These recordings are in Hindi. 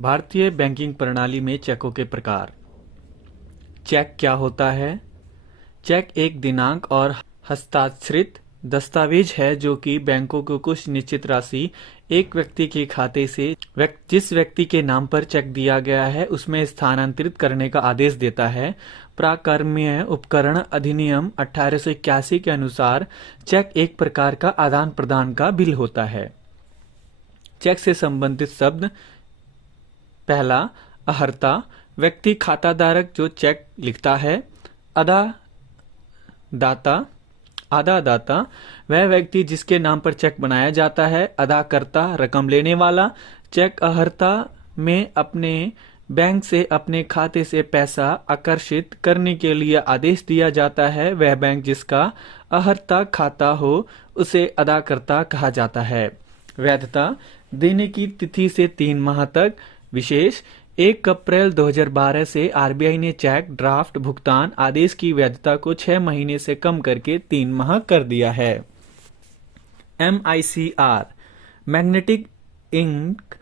भारतीय बैंकिंग प्रणाली में चेकों के प्रकार। चेक क्या होता है? चेक एक दिनांक और हस्ताक्षरित दस्तावेज है जो कि बैंकों को कुछ निश्चित राशि एक व्यक्ति के खाते से जिस व्यक्ति के नाम पर चेक दिया गया है उसमें स्थानांतरित करने का आदेश देता है। प्राकर्म्य उपकरण अधिनियम 1881 के अनुसार चेक एक प्रकार का आदान प्रदान का बिल होता है। चेक से संबंधित शब्द। पहला, अहर्ता, व्यक्ति खाता धारक जो चेक लिखता है। आदा दाता, वह व्यक्ति जिसके नाम पर चेक बनाया जाता है। अदाकर्ता, रकम लेने वाला। चेक अहर्ता में अपने बैंक से अपने खाते से पैसा आकर्षित करने के लिए आदेश दिया जाता है। वह बैंक जिसका अहर्ता खाता हो उसे अदाकर्ता कहा जाता है। वैधता, देने की तिथि से 3 माह तक। विशेष, 1 अप्रैल 2012 से आरबीआई ने चेक ड्राफ्ट भुगतान आदेश की वैधता को 6 महीने से कम करके 3 माह कर दिया है। MICR, magnetic ink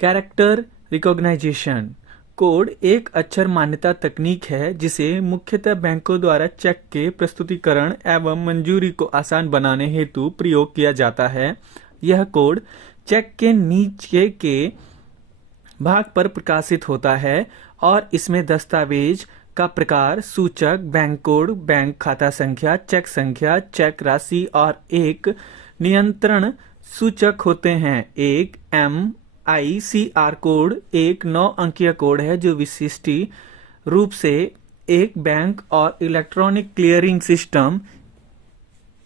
character recognition code, एक अक्षर मान्यता तकनीक है जिसे मुख्यतः बैंकों द्वारा चेक के प्रस्तुतिकरण एवं मंजूरी को आसान बनाने हेतु प्रयोग किया जाता है। यह कोड चेक के नीचे के भाग पर प्रकाशित होता है और इसमें दस्तावेज का प्रकार, सूचक, बैंक कोड, बैंक खाता संख्या, चेक राशि और एक नियंत्रण सूचक होते हैं। एक MICR कोड एक 9 अंकीय कोड है जो विशिष्ट रूप से एक बैंक और इलेक्ट्रॉनिक क्लियरिंग सिस्टम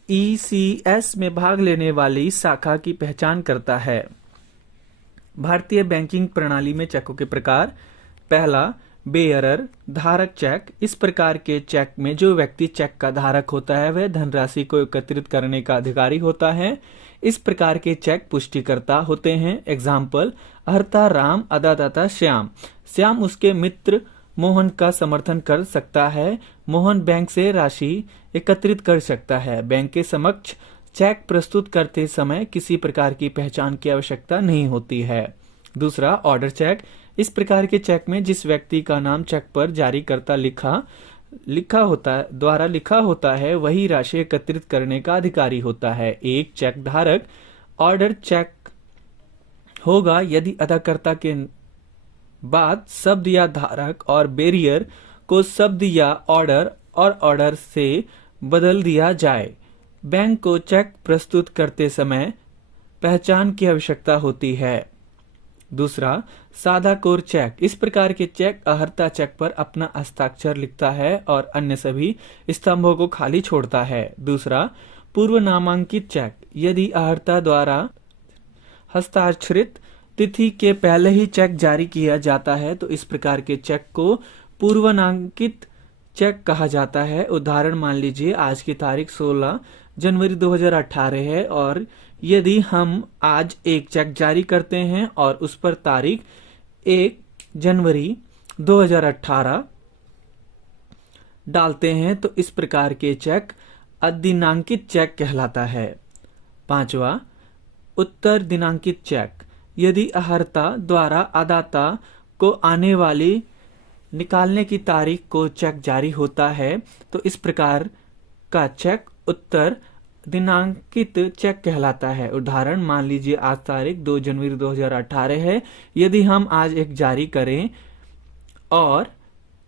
ECS में भाग लेने वाली शाखा की पहचान करता है। भारतीय बैंकिंग प्रणाली में चेकों के प्रकार। पहला, बेयरर, धारक चेक। इस प्रकार के चेक में जो व्यक्ति चेक का धारक होता है वह धनराशि को एकत्रित करने का अधिकारी होता है। इस प्रकार के चेक पुष्टिकर्ता होते हैं। एग्जाम्पल, अहर्ता राम, अदादाता श्याम। श्याम उसके मित्र मोहन का समर्थन कर सकता है। मोहन बैंक से राशि एकत्रित कर सकता है। बैंक के समक्ष चेक प्रस्तुत करते समय किसी प्रकार की पहचान की आवश्यकता नहीं होती है। दूसरा, ऑर्डर चेक। इस प्रकार के चेक में जिस व्यक्ति का नाम चेक पर जारीकर्ता द्वारा लिखा होता है वही राशि एकत्रित करने का अधिकारी होता है। एक चेक धारक ऑर्डर चेक होगा यदि अदाकर्ता के बाद शब्द या धारक और बेरियर को शब्द या ऑर्डर और ऑर्डर से बदल दिया जाए। बैंक को चेक प्रस्तुत करते समय पहचान की आवश्यकता होती है। दूसरा, सादा कोर चेक। इस प्रकार के चेक अहर्ता चेक पर अपना हस्ताक्षर लिखता है और अन्य सभी स्तंभों को खाली छोड़ता है। दूसरा, पूर्व नामांकित चेक। यदि अहर्ता द्वारा हस्ताक्षरित तिथि के पहले ही चेक जारी किया जाता है तो इस प्रकार के चेक को पूर्व नामांकित चेक कहा जाता है। उदाहरण, मान लीजिए आज की तारीख 16 जनवरी 2018 है और यदि हम आज एक चेक जारी करते हैं और उस पर तारीख 1 जनवरी 2018 डालते हैं तो इस प्रकार के चेक अदिनांकित चेक कहलाता है। पांचवा, उत्तर दिनांकित चेक। यदि अहर्ता द्वारा अदाता को आने वाली निकालने की तारीख को चेक जारी होता है तो इस प्रकार का चेक उत्तर दिनांकित चेक कहलाता है। उदाहरण, मान लीजिए आज तारीख 2 जनवरी 2018 है। यदि हम आज एक जारी करें और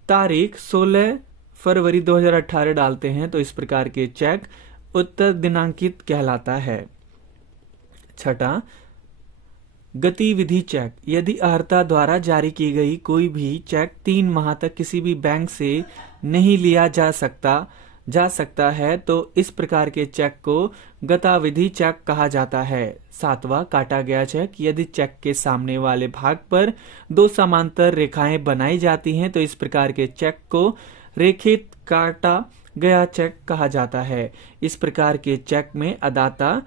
तारीख 16 फरवरी 2018 डालते हैं तो इस प्रकार के चेक उत्तर दिनांकित कहलाता है। छठा, गतिविधि चेक। यदि अहर्ता द्वारा जारी की गई कोई भी चेक 3 माह तक किसी भी बैंक से नहीं लिया जा सकता है तो इस प्रकार के चेक को गताविधि चेक कहा जाता है। सातवां, काटा गया चेक। यदि चेक के सामने वाले भाग पर 2 समांतर रेखाएं बनाई जाती हैं तो इस प्रकार के चेक को रेखित काटा गया चेक कहा जाता है। इस प्रकार के चेक में अदाता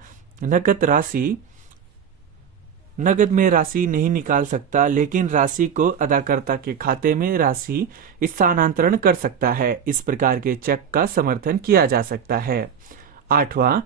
नगद में राशि नहीं निकाल सकता लेकिन राशि को अदाकर्ता के खाते में राशि स्थानांतरण कर सकता है। इस प्रकार के चेक का समर्थन किया जा सकता है। आठवां,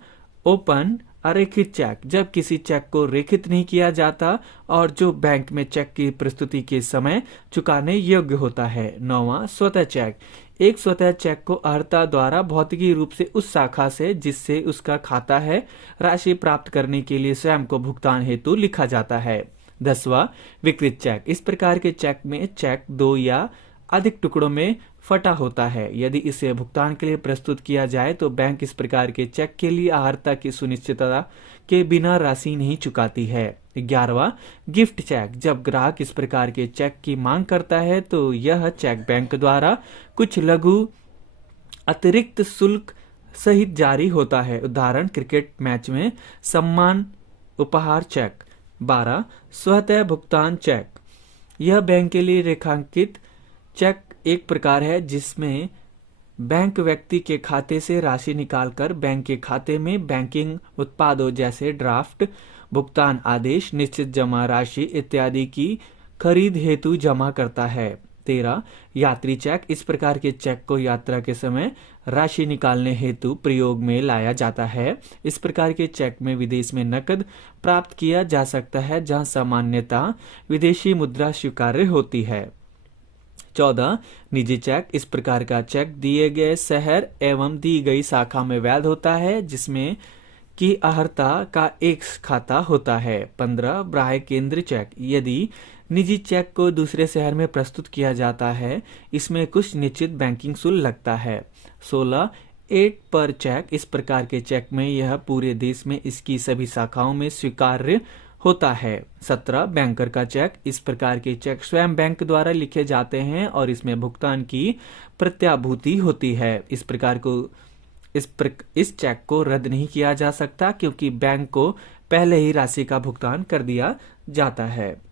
ओपन अरेखित चेक, जब किसी चेक को रेखित नहीं किया जाता और जो बैंक में चेक की प्रस्तुति के समय चुकाने योग्य होता है। 9वां स्वतः चेक, एक स्वतः चेक को अर्ता द्वारा भौतिकी रूप से उस शाखा से जिससे उसका खाता है राशि प्राप्त करने के लिए स्वयं को भुगतान हेतु लिखा जाता है। 10वां विकृत चेक, इस प्रकार के चेक में चेक दो या अधिक टुकड़ों में फटा होता है। यदि इसे भुगतान के लिए प्रस्तुत किया जाए तो बैंक इस प्रकार के चेक के लिए आहर्ता की सुनिश्चितता के बिना राशि नहीं चुकाती है। 11वां गिफ्ट चेक, जब ग्राहक इस प्रकार के चेक की मांग करता है तो यह चेक बैंक द्वारा कुछ लघु अतिरिक्त शुल्क सहित जारी होता है। उदाहरण क्रिकेट मैच में सम्मान उपहार चेक। 12 स्वतः भुगतान चेक, यह बैंक के लिए रेखांकित चेक एक प्रकार है जिसमें बैंक व्यक्ति के खाते से राशि निकालकर बैंक के खाते में बैंकिंग उत्पादों जैसे ड्राफ्ट, भुगतान आदेश, निश्चित जमा राशि इत्यादि की खरीद हेतु जमा करता है। 13 यात्री चेक, इस प्रकार के चेक को यात्रा के समय राशि निकालने हेतु प्रयोग में लाया जाता है। इस प्रकार के चेक में विदेश में नकद प्राप्त किया जा सकता है जहां सामान्यतः विदेशी मुद्रा स्वीकार्य होती है। 14 निजी चेक, इस प्रकार का चेक दिए गए शहर एवं दी गई शाखा में वैध होता है जिसमें कि आहर्ता का एक खाता होता है। 15 बाह्य केंद्र चेक, यदि निजी चेक को दूसरे शहर में प्रस्तुत किया जाता है इसमें कुछ निश्चित बैंकिंग शुल्क लगता है। 16 एक पर चेक, इस प्रकार के चेक में यह पूरे देश में इसकी सभी शाखाओं में स्वीकार्य होता है। 17 बैंकर का चेक, इस प्रकार के चेक स्वयं बैंक द्वारा लिखे जाते हैं और इसमें भुगतान की प्रत्याभूति होती है। इस चेक को रद्द नहीं किया जा सकता क्योंकि बैंक को पहले ही राशि का भुगतान कर दिया जाता है।